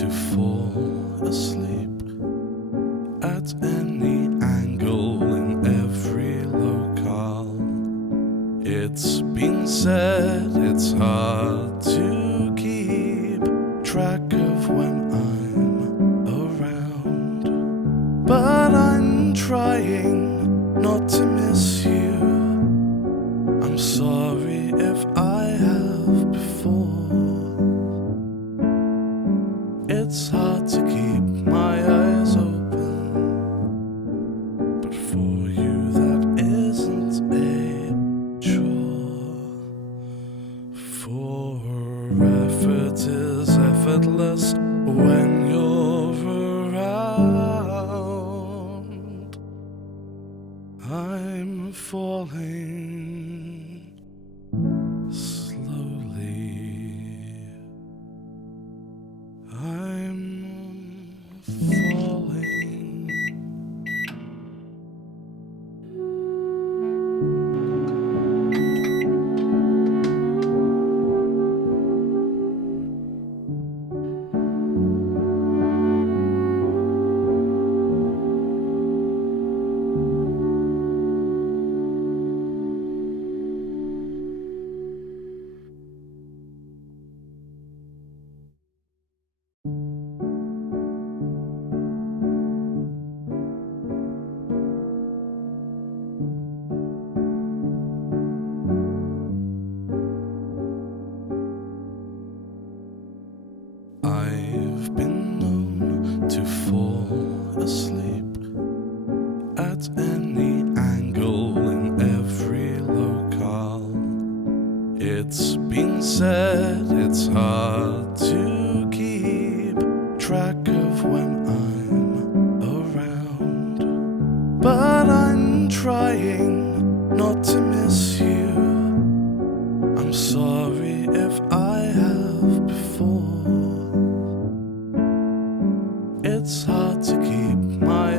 to fall asleep at any angle in every locale. It's been said it's hard to keep track of when I'm around, but I'm trying not to miss you. I'm sorry if I have before. It's hard to keep my eyes open, but for you that isn't a chore. For effort is effortless when you're around. I'm falling slowly. I'm falling. I've been known to fall asleep at any angle in every locale. It's been said it's hard to keep track of when I'm around, but I'm trying not to miss you. I'm sorry if I have before. It's hard to keep my